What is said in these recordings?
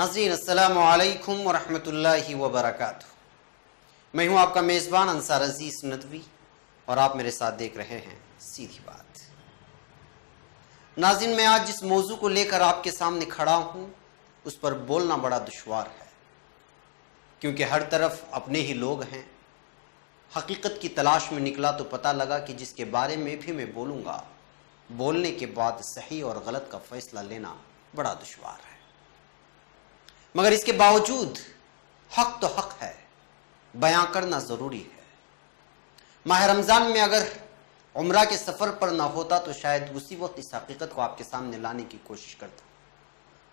ناظرین السلام علیکم ورحمۃ اللہ وبرکاتہ۔ میں ہوں آپ کا میزبان انصار عزیز ندوی اور آپ میرے ساتھ دیکھ رہے ہیں سیدھی بات۔ ناظرین، میں آج جس موضوع کو لے کر آپ کے سامنے کھڑا ہوں اس پر بولنا بڑا دشوار ہے، کیونکہ ہر طرف اپنے ہی لوگ ہیں۔ حقیقت کی تلاش میں نکلا تو پتہ لگا کہ جس کے بارے میں بھی میں بولوں گا، بولنے کے بعد صحیح اور غلط کا فیصلہ لینا بڑا دشوار ہے، مگر اس کے باوجود حق تو حق ہے، بیان کرنا ضروری ہے۔ ماہ رمضان میں اگر عمرہ کے سفر پر نہ ہوتا تو شاید اسی وقت اس حقیقت کو آپ کے سامنے لانے کی کوشش کرتا،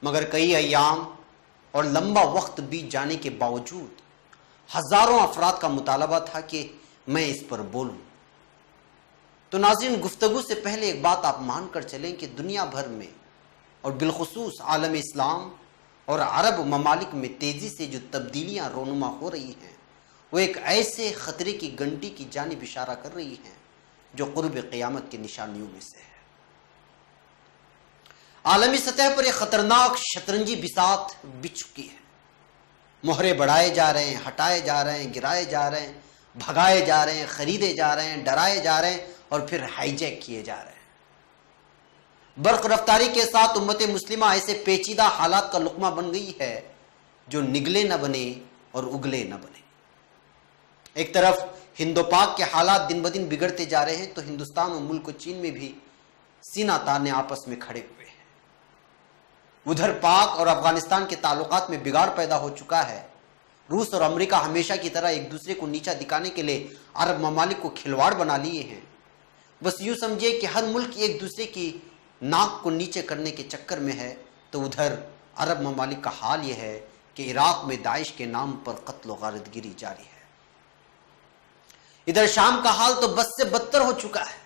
مگر کئی ایام اور لمبا وقت بیت جانے کے باوجود ہزاروں افراد کا مطالبہ تھا کہ میں اس پر بولوں۔ تو ناظرین، گفتگو سے پہلے ایک بات آپ مان کر چلیں کہ دنیا بھر میں اور بالخصوص عالم اسلام اور عرب ممالک میں تیزی سے جو تبدیلیاں رونما ہو رہی ہیں وہ ایک ایسے خطرے کی گھنٹی کی جانب اشارہ کر رہی ہیں جو قرب قیامت کی نشانیوں میں سے ہے۔ عالمی سطح پر ایک خطرناک شطرنجی بساط بچھ چکی ہے۔ مہرے بڑھائے جا رہے ہیں، ہٹائے جا رہے ہیں، گرائے جا رہے ہیں، بھگائے جا رہے ہیں، خریدے جا رہے ہیں، ڈرائے جا رہے ہیں اور پھر ہائی جیک کیے جا رہے ہیں۔ برق رفتاری کے ساتھ امت مسلمہ ایسے پیچیدہ حالات کا لقمہ بن گئی ہے جو نگلے نہ بنے اور اگلے نہ بنے۔ ایک طرف ہند و پاک کے حالات دن بدن بگڑتے جا رہے ہیں تو ہندوستان و ملک و چین میں بھی سینہ تانے آپس میں کھڑے ہوئے ہیں۔ ادھر پاک اور افغانستان کے تعلقات میں بگاڑ پیدا ہو چکا ہے۔ روس اور امریکہ ہمیشہ کی طرح ایک دوسرے کو نیچا دکھانے کے لیے عرب ممالک کو کھلواڑ بنا لیے ہیں۔ بس یوں سمجھے کہ ہر ملک ایک دوسرے کی ناک کو نیچے کرنے کے چکر میں ہے، تو ادھر عرب ممالک کا حال یہ ہے کہ عراق میں داعش کے نام پر قتل و غارت گری جاری ہے۔ ادھر شام کا حال تو بد سے بدتر ہو چکا ہے،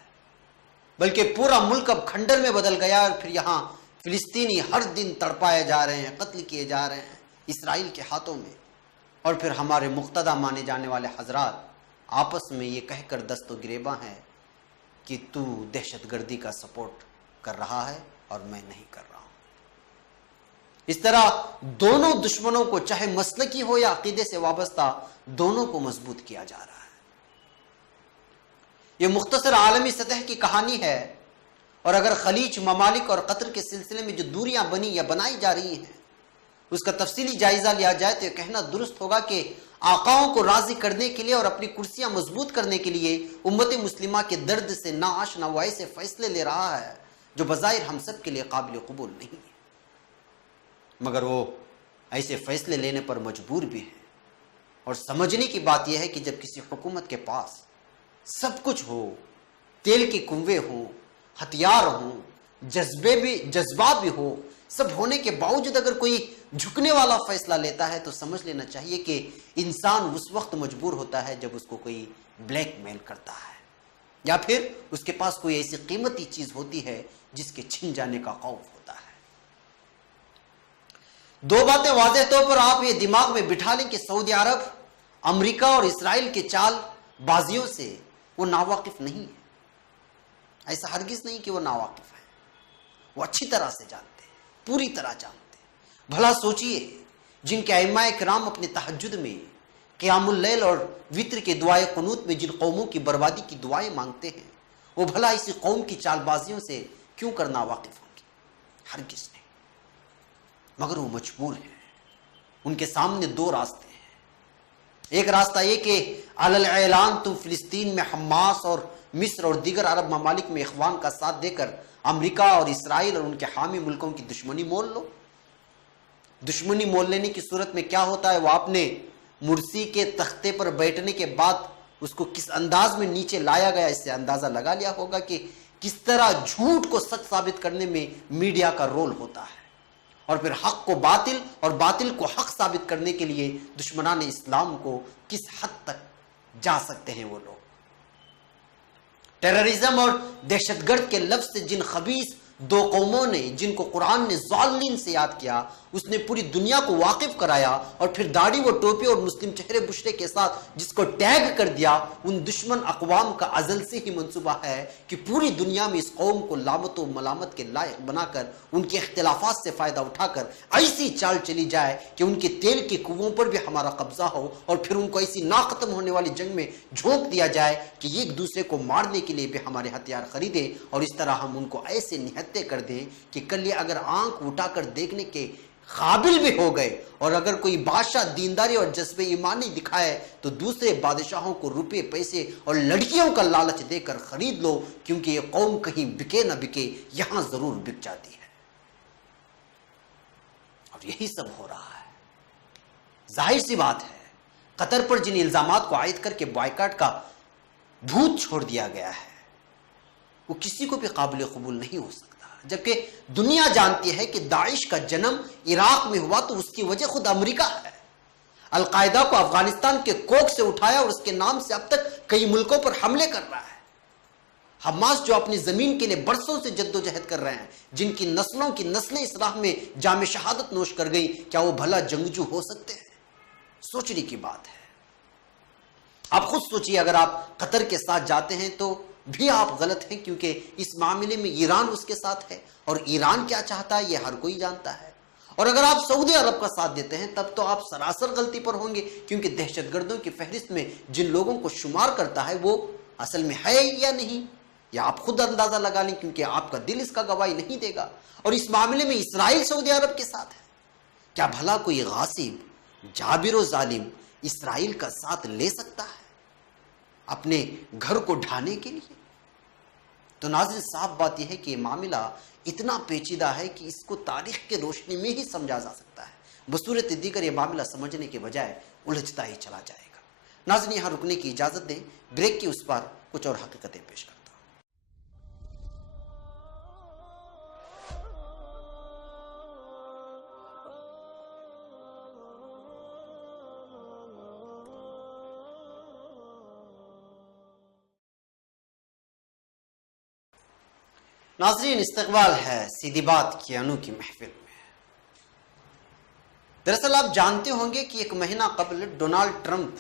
بلکہ پورا ملک اب کھنڈر میں بدل گیا، اور پھر یہاں فلسطینی ہر دن تڑپائے جا رہے ہیں، قتل کیے جا رہے ہیں اسرائیل کے ہاتھوں میں، اور پھر ہمارے مقتدی مانے جانے والے حضرات آپس میں یہ کہہ کر دست و گریباں ہیں کہ تو دہشت گردی کا سپورٹ کر رہا ہے اور میں نہیں کر رہا ہوں۔ اس طرح دونوں دشمنوں کو، چاہے مسلکی ہو یا عقیدے سے وابستہ، دونوں کو مضبوط کیا جا رہا ہے۔ یہ مختصر عالمی سطح کی کہانی ہے، اور اگر خلیج ممالک اور قطر کے سلسلے میں جو دوریاں بنی یا بنائی جا رہی ہیں اس کا تفصیلی جائزہ لیا جائے تو یہ کہنا درست ہوگا کہ آقاؤں کو راضی کرنے کے لیے اور اپنی کرسیاں مضبوط کرنے کے لیے امت مسلمہ کے درد سے ناآشنا وہ ایسے فیصلے لے رہا ہے جو بظاہر ہم سب کے لیے قابل قبول نہیں ہے، مگر وہ ایسے فیصلے لینے پر مجبور بھی ہے۔ اور سمجھنے کی بات یہ ہے کہ جب کسی حکومت کے پاس سب کچھ ہو، تیل کی کنویں ہوں، ہتھیار ہوں، جذبات بھی ہو، سب ہونے کے باوجود اگر کوئی جھکنے والا فیصلہ لیتا ہے تو سمجھ لینا چاہیے کہ انسان اس وقت مجبور ہوتا ہے جب اس کو کوئی بلیک میل کرتا ہے، یا پھر اس کے پاس کوئی ایسی قیمتی چیز ہوتی ہے جس کے چھن جانے کا خوف ہوتا ہے۔ دو باتیں واضح طور پر آپ یہ دماغ میں بٹھا لیں کہ سعودی عرب، امریکہ اور اسرائیل کے چال بازیوں سے وہ ناواقف نہیں ہے۔ ایسا ہرگز نہیں کہ وہ ناواقف ہے، وہ اچھی طرح سے جانتے ہیں، پوری طرح جانتے ہیں۔ بھلا سوچئے، جن کے ائمہ کرام اپنے تہجد میں، قیام اللیل اور وتر کے دعائے قنوت میں جن قوموں کی بربادی کی دعائیں مانگتے ہیں، وہ بھلا اسی قوم کی چال بازیوں سے کیوں کر ناواقف ہوں گے؟ ہرگز نہیں، مگر وہ مجبور ہیں۔ ان کے سامنے دو راستے ہیں۔ ایک راستہ یہ کہ علی الاعلان تم فلسطین میں حماس اور مصر اور دیگر عرب ممالک میں اخوان کا ساتھ دے کر امریکہ اور اسرائیل اور ان کے حامی ملکوں کی دشمنی مول لو۔ دشمنی مول لینے کی صورت میں کیا ہوتا ہے وہ آپ نے مرسی کے تختے پر بیٹھنے کے بعد اس کو کس انداز میں نیچے لایا گیا اس سے اندازہ لگا لیا ہوگا کہ کس طرح جھوٹ کو سچ ثابت کرنے میں میڈیا کا رول ہوتا ہے، اور پھر حق کو باطل اور باطل کو حق ثابت کرنے کے لیے دشمنان اسلام کو کس حد تک جا سکتے ہیں وہ لوگ۔ ٹیررزم اور دہشت گرد کے لفظ سے جن خبیث دو قوموں نے جن کو قرآن نے ضالین سے یاد کیا، اس نے پوری دنیا کو واقف کرایا، اور پھر داڑھی و ٹوپی اور مسلم چہرے بشرے کے ساتھ جس کو ٹیگ کر دیا، ان دشمن اقوام کا ازل سے ہی منصوبہ ہے کہ پوری دنیا میں اس قوم کو لامت و ملامت کے لائق بنا کر، ان کے اختلافات سے فائدہ اٹھا کر ایسی چال چلی جائے کہ ان کے تیل کے کنووں پر بھی ہمارا قبضہ ہو، اور پھر ان کو ایسی نا ختم ہونے والی جنگ میں جھونک دیا جائے کہ یہ ایک دوسرے کو مارنے کے لیے بھی ہمارے ہتھیار خریدیں، اور اس طرح ہم ان کو ایسے نہتے کر دیں کہ کل یہ اگر آنکھ اٹھا کر دیکھنے کے قابل بھی ہو گئے، اور اگر کوئی بادشاہ دینداری اور جذب ایمانی دکھائے تو دوسرے بادشاہوں کو روپے پیسے اور لڑکیوں کا لالچ دے کر خرید لو، کیونکہ یہ قوم کہیں بکے نہ بکے یہاں ضرور بک جاتی ہے۔ اور یہی سب ہو رہا ہے۔ ظاہر سی بات ہے، قطر پر جن الزامات کو عائد کر کے بائیکاٹ کا بھوت چھوڑ دیا گیا ہے، وہ کسی کو بھی قابل قبول نہیں ہو سکتا، جبکہ دنیا جانتی ہے کہ داعش کا جنم عراق میں ہوا تو اس کی وجہ خود امریکہ ہے۔ القاعدہ کو افغانستان کے کوک سے اٹھایا اور اس کے نام سے اب تک کئی ملکوں پر حملے کر رہا ہے۔ حماس جو اپنی زمین کے لیے برسوں سے جد و جہد کر رہے ہیں، جن کی نسلوں کی نسلیں اس راہ میں جام شہادت نوش کر گئیں، کیا وہ بھلا جنگجو ہو سکتے ہیں؟ سوچنے کی بات ہے۔ آپ خود سوچئے، اگر آپ قطر کے ساتھ جاتے ہیں تو بھی آپ غلط ہیں، کیونکہ اس معاملے میں ایران اس کے ساتھ ہے، اور ایران کیا چاہتا ہے یہ ہر کوئی جانتا ہے۔ اور اگر آپ سعودی عرب کا ساتھ دیتے ہیں تب تو آپ سراسر غلطی پر ہوں گے، کیونکہ دہشت گردوں کی فہرست میں جن لوگوں کو شمار کرتا ہے وہ اصل میں ہے یا نہیں، یا آپ خود اندازہ لگا لیں، کیونکہ آپ کا دل اس کا گواہی نہیں دے گا۔ اور اس معاملے میں اسرائیل سعودی عرب کے ساتھ ہے۔ کیا بھلا کوئی غاصب جابر و ظالم اسرائیل کا ساتھ لے سکتا ہے اپنے گھر کو ڈھانے کے لیے؟ تو ناظرین، صاف بات یہ ہے کہ یہ معاملہ اتنا پیچیدہ ہے کہ اس کو تاریخ کے روشنی میں ہی سمجھا جا سکتا ہے، بصورت دیگر یہ معاملہ سمجھنے کے بجائے الجھتا ہی چلا جائے گا۔ ناظرین، یہاں رکنے کی اجازت دیں، بریک کی اس پر کچھ اور حقیقتیں پیش کرتا ہوں۔ ناظرین، استقبال ہے سیدھی بات کی انوکھی محفل میں۔ دراصل آپ جانتے ہوں گے کہ ایک مہینہ قبل ڈونالڈ ٹرمپ،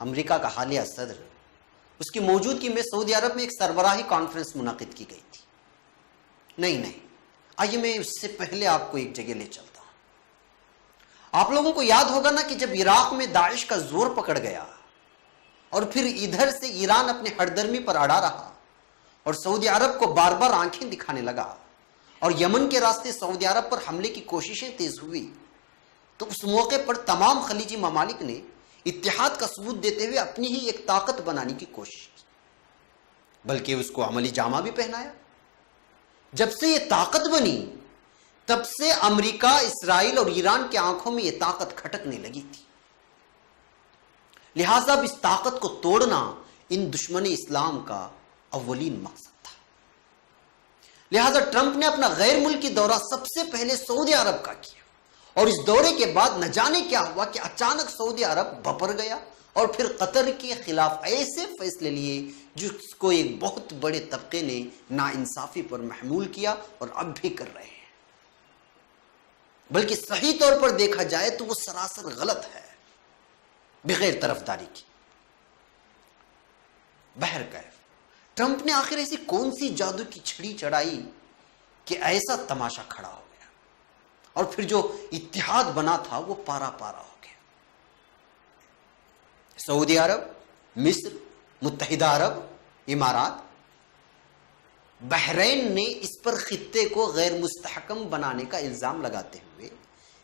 امریکہ کا حالیہ صدر، اس کی موجودگی میں سعودی عرب میں ایک سربراہی کانفرنس منعقد کی گئی تھی۔ نہیں، آئیے میں اس سے پہلے آپ کو ایک جگہ لے چلتا ہوں۔ آپ لوگوں کو یاد ہوگا نا کہ جب عراق میں داعش کا زور پکڑ گیا اور پھر ادھر سے ایران اپنے ہردرمی پر اڑا رہا اور سعودی عرب کو بار بار آنکھیں دکھانے لگا، اور یمن کے راستے سعودی عرب پر حملے کی کوششیں تیز ہوئی، تو اس موقع پر تمام خلیجی ممالک نے اتحاد کا ثبوت دیتے ہوئے اپنی ہی ایک طاقت بنانے کی کوشش کی، بلکہ اس کو عملی جامہ بھی پہنایا۔ جب سے یہ طاقت بنی تب سے امریکہ، اسرائیل اور ایران کے آنکھوں میں یہ طاقت کھٹکنے لگی تھی، لہٰذا اب اس طاقت کو توڑنا ان دشمن اسلام کا اولین مقصد تھا۔ لہذا ٹرمپ نے اپنا غیر ملکی دورہ سب سے پہلے سعودی عرب کا کیا، اور اس دورے کے بعد نہ جانے کیا ہوا کہ اچانک سعودی عرب بپر گیا اور پھر قطر کے خلاف ایسے فیصلے لیے جس کو ایک بہت بڑے طبقے نے ناانصافی پر محمول کیا اور اب بھی کر رہے ہیں، بلکہ صحیح طور پر دیکھا جائے تو وہ سراسر غلط ہے، بغیر طرفداری کی۔ بہرکیف ٹرمپ نے آخر ایسی کون سی جادو کی چھڑی چڑھائی کہ ایسا تماشا کھڑا ہو گیا، اور پھر جو اتحاد بنا تھا وہ پارا پارا ہو گیا۔ سعودی عرب، مصر، متحدہ عرب امارات، بحرین نے اس پر خطے کو غیر مستحکم بنانے کا الزام لگاتے ہوئے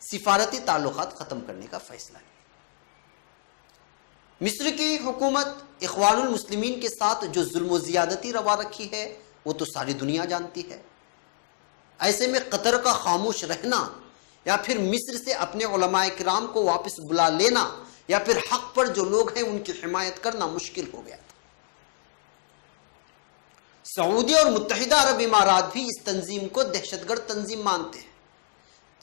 سفارتی تعلقات ختم کرنے کا فیصلہ کیا۔ مصر کی حکومت اخوان المسلمین کے ساتھ جو ظلم و زیادتی روا رکھی ہے وہ تو ساری دنیا جانتی ہے۔ ایسے میں قطر کا خاموش رہنا یا پھر مصر سے اپنے علماء کرام کو واپس بلا لینا یا پھر حق پر جو لوگ ہیں ان کی حمایت کرنا مشکل ہو گیا تھا۔ سعودی اور متحدہ عرب امارات بھی اس تنظیم کو دہشت گرد تنظیم مانتے ہیں۔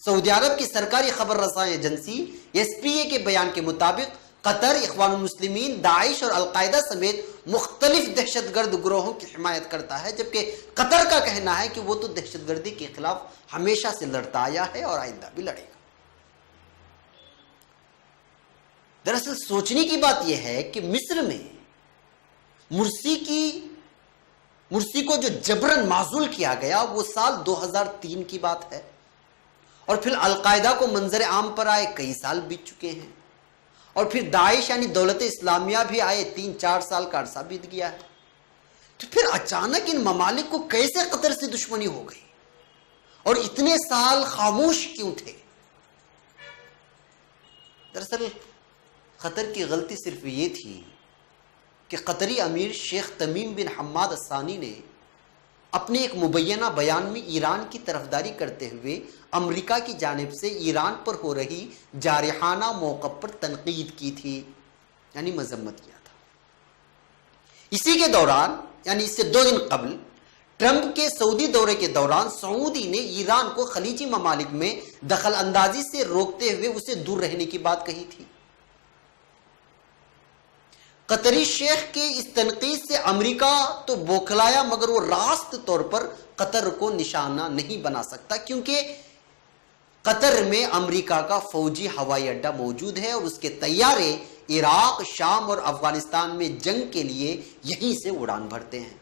سعودی عرب کی سرکاری خبر رساں ایجنسی SPA کے بیان کے مطابق قطر اخوان المسلمین، داعش اور القاعدہ سمیت مختلف دہشت گرد گروہوں کی حمایت کرتا ہے، جبکہ قطر کا کہنا ہے کہ وہ تو دہشت گردی کے خلاف ہمیشہ سے لڑتا آیا ہے اور آئندہ بھی لڑے گا۔ دراصل سوچنے کی بات یہ ہے کہ مصر میں مرسی کو جو جبرن معزول کیا گیا وہ سال 2003 کی بات ہے، اور پھر القاعدہ کو منظر عام پر آئے کئی سال بیت چکے ہیں، اور پھر داعش یعنی دولت اسلامیہ بھی آئے 3-4 سال کا عرصہ بیت گیا ہے۔ تو پھر اچانک ان ممالک کو کیسے قطر سے دشمنی ہو گئی اور اتنے سال خاموش کیوں تھے؟ دراصل قطر کی غلطی صرف یہ تھی کہ قطری امیر شیخ تمیم بن حماد الثانی نے اپنے ایک مبینہ بیان میں ایران کی طرفداری کرتے ہوئے امریکہ کی جانب سے ایران پر ہو رہی جارحانہ موقف پر تنقید کی تھی، یعنی مذمت کیا تھا۔ اسی کے دوران، یعنی اس سے 2 دن قبل، ٹرمپ کے سعودی دورے کے دوران سعودی نے ایران کو خلیجی ممالک میں دخل اندازی سے روکتے ہوئے اسے دور رہنے کی بات کہی تھی۔ قطری شیخ کے اس تنقید سے امریکہ تو بوکھلایا، مگر وہ راست طور پر قطر کو نشانہ نہیں بنا سکتا، کیونکہ قطر میں امریکہ کا فوجی ہوائی اڈہ موجود ہے اور اس کے طیارے عراق، شام اور افغانستان میں جنگ کے لیے یہیں سے اڑان بھرتے ہیں۔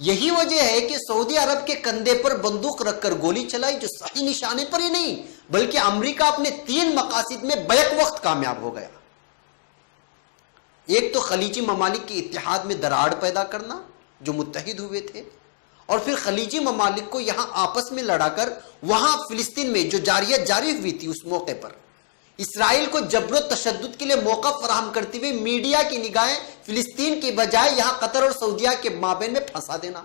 یہی وجہ ہے کہ سعودی عرب کے کندھے پر بندوق رکھ کر گولی چلائی، جو صحیح نشانے پر ہی نہیں بلکہ امریکہ اپنے 3 مقاصد میں بیک وقت کامیاب ہو گیا۔ ایک تو خلیجی ممالک کے اتحاد میں دراڑ پیدا کرنا، جو متحد ہوئے تھے، اور پھر خلیجی ممالک کو یہاں آپس میں لڑا کر وہاں فلسطین میں جو جاریت جاری ہوئی تھی اس موقع پر اسرائیل کو جبر و تشدد کے لیے موقع فراہم کرتے ہوئے میڈیا کی نگاہیں فلسطین کی بجائے یہاں قطر اور سعودیہ کے مابین میں پھنسا دینا۔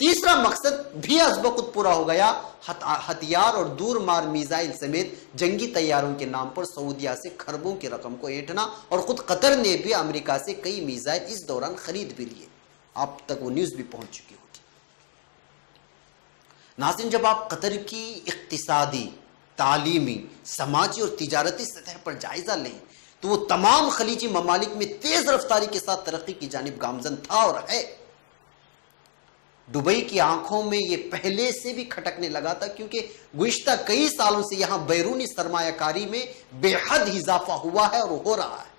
تیسرا مقصد بھی ازبہ خود پورا ہو گیا، ہتھیار اور دور مار میزائل سمیت جنگی طیاروں کے نام پر سعودیہ سے کھربوں کی رقم کو اینٹھنا، اور خود قطر نے بھی امریکہ سے کئی میزائل اس دوران خرید بھی لیے۔ آپ تک وہ نیوز بھی پہنچ چکی ہوگی۔ ناظرین، جب آپ قطر کی اقتصادی، تعلیمی، سماجی اور تجارتی سطح پر جائزہ لیں تو وہ تمام خلیجی ممالک میں تیز رفتاری کے ساتھ ترقی کی جانب گامزن تھا اور ہے۔ دبئی کی آنکھوں میں یہ پہلے سے بھی کھٹکنے لگا تھا، کیونکہ گزشتہ کئی سالوں سے یہاں بیرونی سرمایہ کاری میں بے حد اضافہ ہوا ہے اور ہو رہا ہے۔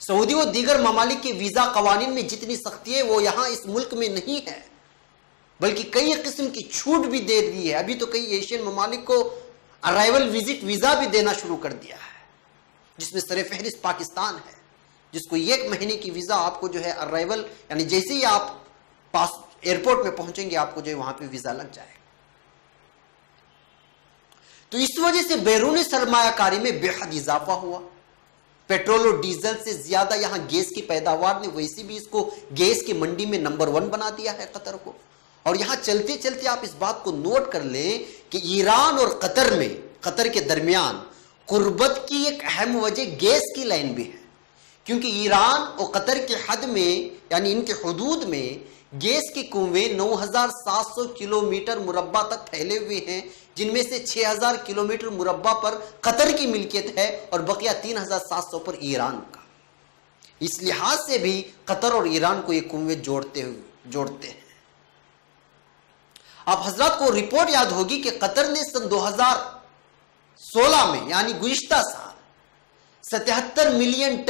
سعودی و دیگر ممالک کے ویزا قوانین میں جتنی سختی ہے وہ یہاں اس ملک میں نہیں ہے، بلکہ کئی قسم کی چھوٹ بھی دے دی ہے۔ ابھی تو کئی ایشین ممالک کو ارائیول وزٹ ویزا بھی دینا شروع کر دیا ہے، جس میں سر فہرست پاکستان ہے، جس کو 1 مہینے کی ویزا آپ کو جو ہے ارائیول، یعنی جیسے ہی آپ ایئرپورٹ میں پہنچیں گے آپ کو جو ہے وہاں پہ ویزا لگ جائے گا۔ تو اس وجہ سے بیرونی سرمایہ کاری میں بے حد اضافہ ہوا۔ پیٹرول اور ڈیزل سے زیادہ یہاں گیس کی پیداوار نے ویسے بھی اس کو گیس کی منڈی میں نمبر 1 بنا دیا ہے قطر کو۔ اور یہاں چلتے چلتے آپ اس بات کو نوٹ کر لیں کہ ایران اور قطر کے درمیان قربت کی ایک اہم وجہ گیس کی لائن بھی ہے، کیونکہ ایران اور قطر کے حد میں، یعنی ان کے حدود میں گیس کے کنویں 9700 کلومیٹر مربع تک پھیلے ہوئے ہیں، جن میں سے 6000 کلومیٹر مربع پر قطر کی ملکیت ہے اور بقیہ 3700 پر ایران کا۔ اس لحاظ سے بھی قطر اور ایران کو یہ کنویں جوڑتے ہیں۔ آپ حضرات کو رپورٹ یاد ہوگی کہ قطر نے سن 2016 میں، یعنی گزشتہ سال، 77 ملین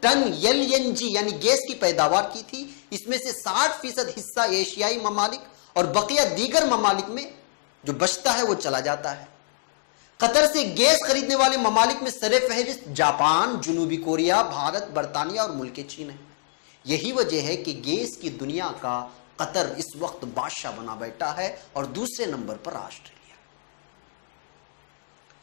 ٹن LNG یعنی گیس کی پیداوار کی تھی۔ اس میں سے 60% حصہ ایشیائی ممالک اور بقیہ دیگر ممالک میں جو بچتا ہے وہ چلا جاتا ہے۔ قطر سے گیس خریدنے والے ممالک میں سر فہرست جاپان، جنوبی کوریا، بھارت، برطانیہ اور ملک چین ہے۔ یہی وجہ ہے کہ گیس کی دنیا کا قطر اس وقت بادشاہ بنا بیٹھا ہے اور دوسرے نمبر پر آسٹریلیا۔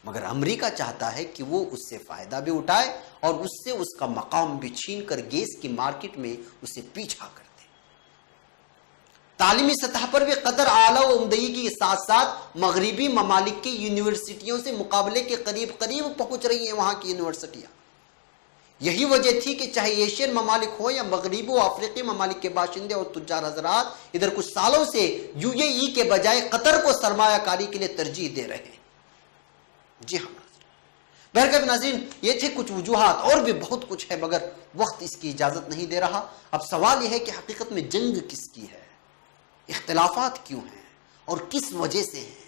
مگر امریکہ چاہتا ہے کہ وہ اس سے فائدہ بھی اٹھائے اور اس سے اس کا مقام بھی چھین کر گیس کی مارکیٹ میں اسے پیچھا کر دے۔ تعلیمی سطح پر بھی قطر اعلیٰ و عمدگی کے ساتھ ساتھ مغربی ممالک کی یونیورسٹیوں سے مقابلے کے قریب پہنچ رہی ہیں وہاں کی یونیورسٹیاں۔ یہی وجہ تھی کہ چاہے ایشین ممالک ہو یا مغربی و افریقی ممالک کے باشندے اور تجار حضرات ادھر کچھ سالوں سے UAE کے بجائے قطر کو سرمایہ کاری کے لیے ترجیح دے رہے ہیں۔ جی ہاں بہرکیف ناظرین، یہ تھے کچھ وجوہات، اور بھی بہت کچھ ہے مگر وقت اس کی اجازت نہیں دے رہا۔ اب سوال یہ ہے کہ حقیقت میں جنگ کس کی ہے، اختلافات کیوں ہیں اور کس وجہ سے ہیں؟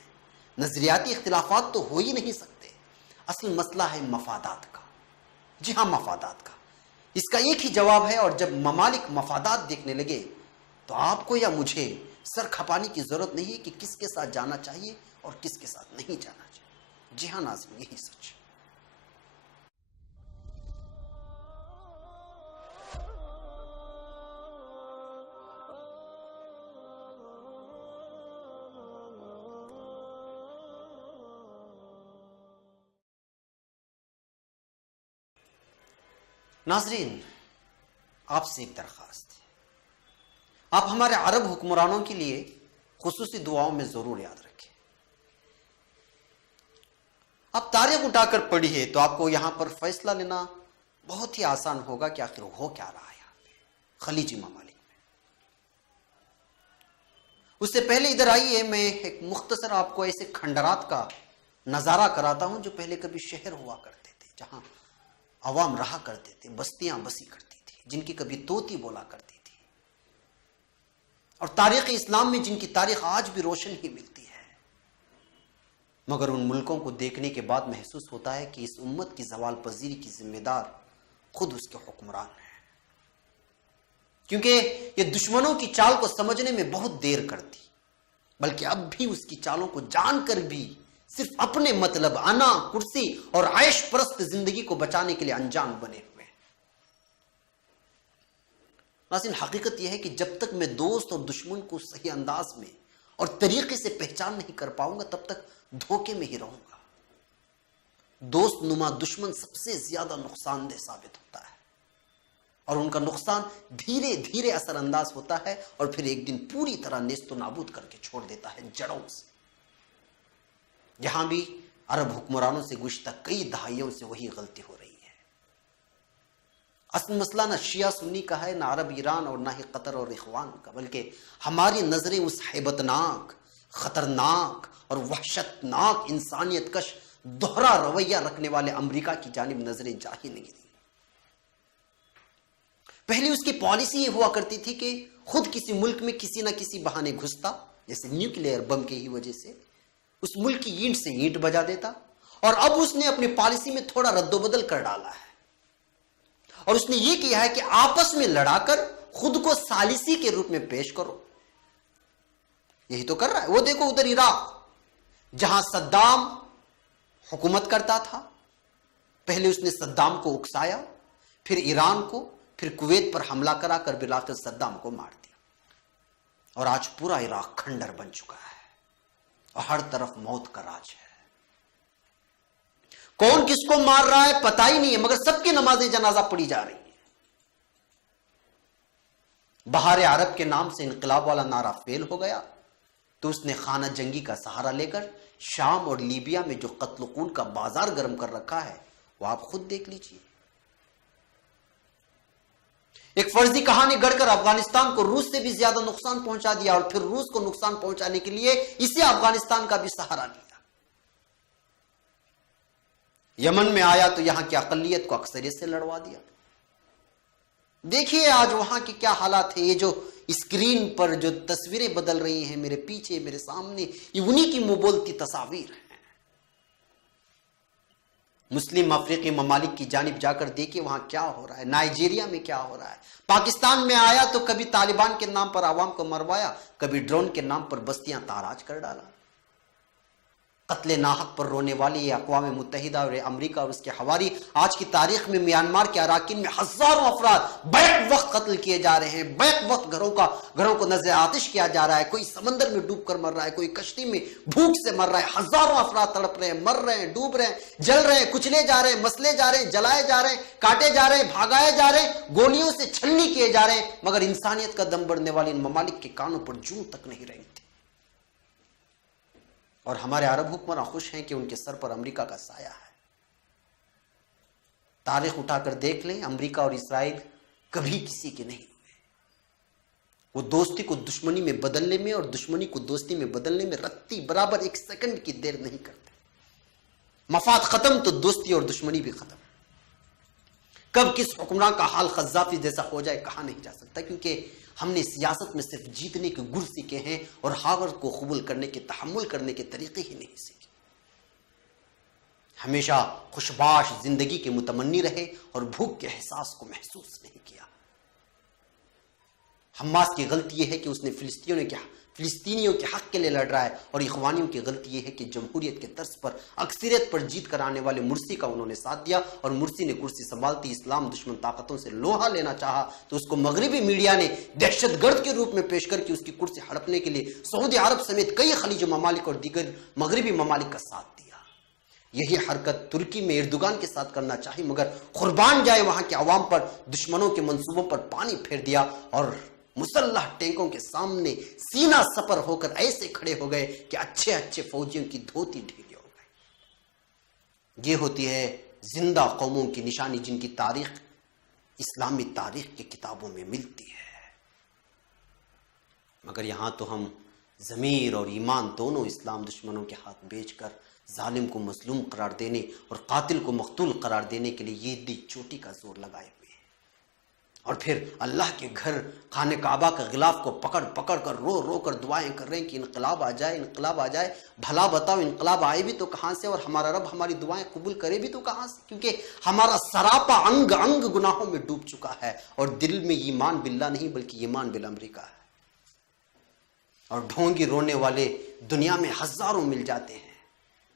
نظریاتی اختلافات تو ہو ہی نہیں سکتے، اصل مسئلہ ہے مفادات کا۔ جی ہاں، مفادات کا۔ اس کا ایک ہی جواب ہے، اور جب ممالک مفادات دیکھنے لگے تو آپ کو یا مجھے سر کھپانے کی ضرورت نہیں ہے کہ کس کے ساتھ جانا چاہیے اور کس کے ساتھ نہیں جانا چاہیے۔ جی ہاں ناظرین، یہی سچ ہے۔ ناظرین، آپ سے ایک درخواست ہے، آپ ہمارے عرب حکمرانوں کے لیے خصوصی دعاؤں میں ضرور یاد رکھیں۔ آپ تاریخ اٹھا کر پڑھیے تو آپ کو یہاں پر فیصلہ لینا بہت ہی آسان ہوگا کہ آخر ہو کیا رہا ہے یہاں پہ خلیجی ممالک میں۔ اس سے پہلے ادھر آئیے، میں ایک مختصر آپ کو ایسے کھنڈرات کا نظارہ کراتا ہوں جو پہلے کبھی شہر ہوا کرتے تھے، جہاں عوام رہا کرتے تھے، بستیاں بسی کرتی تھی، جن کی کبھی طوطی بولا کرتی تھی، اور تاریخ اسلام میں جن کی تاریخ آج بھی روشن ہی ملتی ہے۔ مگر ان ملکوں کو دیکھنے کے بعد محسوس ہوتا ہے کہ اس امت کی زوال پذیری کی ذمہ دار خود اس کے حکمران ہیں، کیونکہ یہ دشمنوں کی چال کو سمجھنے میں بہت دیر کرتی، بلکہ اب بھی اس کی چالوں کو جان کر بھی صرف اپنے مطلب، انا، کرسی اور عیش پرست زندگی کو بچانے کے لیے انجان بنے ہوئے ہیں۔ ناظرین، حقیقت یہ ہے کہ جب تک میں دوست اور دشمن کو صحیح انداز میں اور طریقے سے پہچان نہیں کر پاؤں گا، تب تک دھوکے میں ہی رہوں گا۔ دوست نما دشمن سب سے زیادہ نقصان دہ ثابت ہوتا ہے، اور ان کا نقصان دھیرے دھیرے اثر انداز ہوتا ہے اور پھر ایک دن پوری طرح نیست و نابود کر کے چھوڑ دیتا ہے جڑوں سے۔ یہاں بھی عرب حکمرانوں سے گزشتہ کئی دہائیوں سے وہی غلطی ہو رہی ہے۔ اصل مسئلہ نہ شیعہ سنی کا ہے، نہ عرب ایران اور نہ ہی قطر اور اخوان کا، بلکہ ہماری نظریں اس ہیبتناک، خطرناک اور وحشتناک انسانیت کش دوہرا رویہ رکھنے والے امریکہ کی جانب نظریں جا ہی نہیں رہی۔ پہلے اس کی پالیسی یہ ہوا کرتی تھی کہ خود کسی ملک میں کسی نہ کسی بہانے گھستا، جیسے نیوکلیئر بم کی ہی وجہ سے اس ملک کی اینٹ سے اینٹ بجا دیتا، اور اب اس نے اپنی پالیسی میں تھوڑا رد و بدل کر ڈالا ہے، اور اس نے یہ کیا ہے کہ آپس میں لڑا کر خود کو ثالثی کے روپ میں پیش کرو۔ یہی تو کر رہا ہے۔ وہ دیکھو ادھر عراق، جہاں صدام حکومت کرتا تھا، پہلے اس نے صدام کو اکسایا، پھر ایران کو، پھر کویت پر حملہ کرا کر بالآخر صدام کو مار دیا، اور آج پورا عراق کھنڈر بن چکا ہے اور ہر طرف موت کا راج ہے۔ کون کس کو مار رہا ہے پتہ ہی نہیں ہے، مگر سب کی نماز جنازہ پڑھی جا رہی ہے۔ بہار عرب کے نام سے انقلاب والا نعرہ فیل ہو گیا تو اس نے خانہ جنگی کا سہارا لے کر شام اور لیبیا میں جو قتل و خون کا بازار گرم کر رکھا ہے وہ آپ خود دیکھ لیجئے۔ ایک فرضی کہانی گڑھ کر افغانستان کو روس سے بھی زیادہ نقصان پہنچا دیا، اور پھر روس کو نقصان پہنچانے کے لیے اسے افغانستان کا بھی سہارا لیا۔ یمن میں آیا تو یہاں کی اقلیت کو اکثریت سے لڑوا دیا۔ دیکھیے آج وہاں کی کیا حالات ہے۔ یہ جو اسکرین پر جو تصویریں بدل رہی ہیں میرے پیچھے میرے سامنے، یہ انہی کی منہ بولتی تصاویر ہیں۔ مسلم افریقی ممالک کی جانب جا کر دیکھیے وہاں کیا ہو رہا ہے، نائجیریا میں کیا ہو رہا ہے۔ پاکستان میں آیا تو کبھی طالبان کے نام پر عوام کو مروایا، کبھی ڈرون کے نام پر بستیاں تاراج کر ڈالا۔ قتل ناحق پر رونے والی یہ اقوام متحدہ اور امریکہ اور اس کے حواری آج کی تاریخ میں میانمار کے اراکین میں ہزاروں افراد بیک وقت قتل کیے جا رہے ہیں، بیک وقت گھروں کو نذر آتش کیا جا رہا ہے، کوئی سمندر میں ڈوب کر مر رہا ہے، کوئی کشتی میں بھوک سے مر رہا ہے۔ ہزاروں افراد تڑپ رہے ہیں، مر رہے ہیں، ڈوب رہے ہیں، جل رہے ہیں، کچلے جا رہے ہیں، مسلے جا رہے ہیں، جلائے جا رہے ہیں، کاٹے جا رہے ہیں، بھگائے جا رہے ہیں، گولیوں سے چھلنی کیے جا رہے ہیں، مگر انسانیت کا دم بڑھنے والے ان ممالک کے کانوں پر جوں تک نہیں رہی تھی۔ اور ہمارے عرب حکمراں خوش ہیں کہ ان کے سر پر امریکہ کا سایہ ہے۔ تاریخ اٹھا کر دیکھ لیں، امریکہ اور اسرائیل کبھی کسی کے نہیں ہوئے۔ وہ دوستی کو دشمنی میں بدلنے میں اور دشمنی کو دوستی میں بدلنے میں رتی برابر ایک سیکنڈ کی دیر نہیں کرتے۔ مفاد ختم تو دوستی اور دشمنی بھی ختم. کب کس حکمران کا حال قذافی جیسا ہو جائے کہا نہیں جا سکتا، کیونکہ ہم نے سیاست میں صرف جیتنے کے گر سیکھے ہیں اور ہار کو قبول کرنے کے، تحمل کرنے کے طریقے ہی نہیں سیکھے. ہمیشہ خوشباش زندگی کے متمنی رہے اور بھوک کے احساس کو محسوس نہیں کیا. حماس کی غلطی یہ ہے کہ اس نے فلسطینیوں کے حق کے لیے لڑ رہا ہے، اور اخوانیوں کی غلطی یہ ہے کہ جمہوریت کے طرز پر اکثریت پر جیت کر آنے والے مرسی کا انہوں نے ساتھ دیا، اور مرسی نے کرسی سنبھالتی اسلام دشمن طاقتوں سے لوہا لینا چاہا تو اس کو مغربی میڈیا نے دہشت گرد کے روپ میں پیش کر کے اس کی کرسی ہڑپنے کے لیے سعودی عرب سمیت کئی خلیج ممالک اور دیگر مغربی ممالک کا ساتھ دیا. یہی حرکت ترکی میں اردوغان کے ساتھ کرنا چاہی، مگر قربان جائے وہاں کے عوام پر دشمنوں کے منصوبوں پر پانی پھیر دیا اور مسلح ٹینکوں کے سامنے سینہ سپر ہو کر ایسے کھڑے ہو گئے کہ اچھے اچھے فوجیوں کی دھوتی ڈھیلی ہو گئی. یہ ہوتی ہے زندہ قوموں کی نشانی، جن کی تاریخ اسلامی تاریخ کی کتابوں میں ملتی ہے. مگر یہاں تو ہم ضمیر اور ایمان دونوں اسلام دشمنوں کے ہاتھ بیچ کر ظالم کو مظلوم قرار دینے اور قاتل کو مقتول قرار دینے کے لیے یہ دی چوٹی کا زور لگائے ہوئے ہیں، اور پھر اللہ کے گھر خانہ کعبہ کے غلاف کو پکڑ پکڑ کر رو رو کر دعائیں کر رہے ہیں کہ انقلاب آ جائے، انقلاب آ جائے. بھلا بتاؤ انقلاب آئے بھی تو کہاں سے، اور ہمارا رب ہماری دعائیں قبول کرے بھی تو کہاں سے؟ کیونکہ ہمارا سراپا انگ انگ گناہوں میں ڈوب چکا ہے، اور دل میں ایمان باللہ نہیں بلکہ ایمان بالامریکہ ہے. اور ڈھونگی رونے والے دنیا میں ہزاروں مل جاتے ہیں.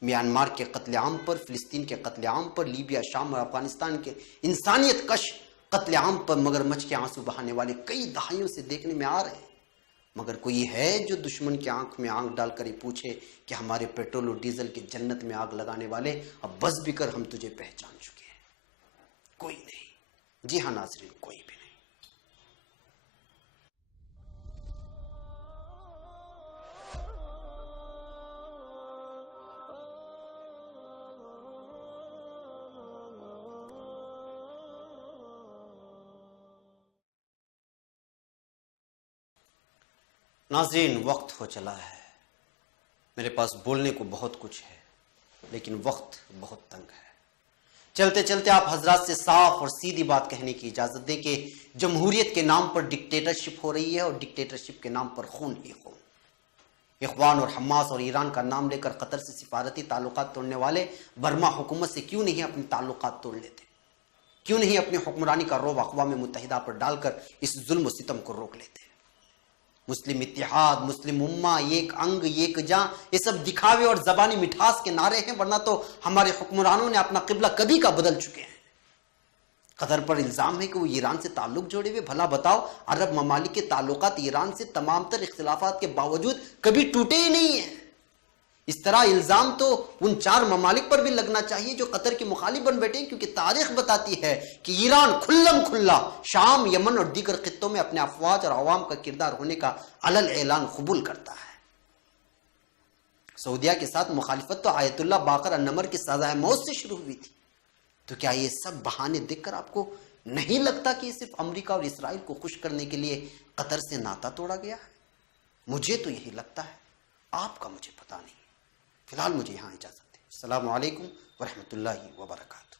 میانمار کے قتل عام پر، فلسطین کے قتل عام پر، لیبیا، شام اور افغانستان کے انسانیت کش قتل عام پر مگرمچھ کے آنسو بہانے والے کئی دہائیوں سے دیکھنے میں آ رہے ہیں. مگر کوئی ہے جو دشمن کی آنکھ میں آنکھ ڈال کر یہ پوچھے کہ ہمارے پیٹرول اور ڈیزل کی جنت میں آگ لگانے والے، اب بس بھی کر ہم تجھے پہچان چکے ہیں؟ کوئی نہیں. جی ہاں ناظرین، کوئی بھی نہیں. ناظرین، وقت ہو چلا ہے. میرے پاس بولنے کو بہت کچھ ہے لیکن وقت بہت تنگ ہے. چلتے چلتے آپ حضرات سے صاف اور سیدھی بات کہنے کی اجازت دیں کہ جمہوریت کے نام پر ڈکٹیٹرشپ ہو رہی ہے، اور ڈکٹیٹرشپ کے نام پر خون ہی خون. اخوان اور حماس اور ایران کا نام لے کر قطر سے سفارتی تعلقات توڑنے والے برما حکومت سے کیوں نہیں اپنے تعلقات توڑ لیتے؟ کیوں نہیں اپنی حکمرانی کا رعب اقوام متحدہ پر ڈال کر اس ظلم و ستم کو روک لیتے؟ مسلم اتحاد، مسلم امہ، ایک انگ ایک جاں، یہ سب دکھاوے اور زبانی مٹھاس کے نعرے ہیں، ورنہ تو ہمارے حکمرانوں نے اپنا قبلہ کبھی کا بدل چکے ہیں. قطر پر الزام ہے کہ وہ ایران سے تعلق جوڑے ہوئے. بھلا بتاؤ، عرب ممالک کے تعلقات ایران سے تمام تر اختلافات کے باوجود کبھی ٹوٹے ہی نہیں ہیں. اس طرح الزام تو ان 4 ممالک پر بھی لگنا چاہیے جو قطر کے مخالف بن بیٹھے ہیں، کیونکہ تاریخ بتاتی ہے کہ ایران کھلم کھلا شام، یمن اور دیگر خطوں میں اپنے افواج اور عوام کا کردار ہونے کا علل اعلان قبول کرتا ہے. سعودیہ کے ساتھ مخالفت تو آیت اللہ باقر النمر کی سزائے موت سے شروع ہوئی تھی. تو کیا یہ سب بہانے دیکھ کر آپ کو نہیں لگتا کہ صرف امریکہ اور اسرائیل کو خوش کرنے کے لیے قطر سے ناطا توڑا گیا ہے؟ مجھے تو یہی لگتا ہے، آپ کا مجھے پتا نہیں. فی الحال مجھے یہاں اجازت دیں. السلام علیکم ورحمۃ اللہ وبرکاتہ.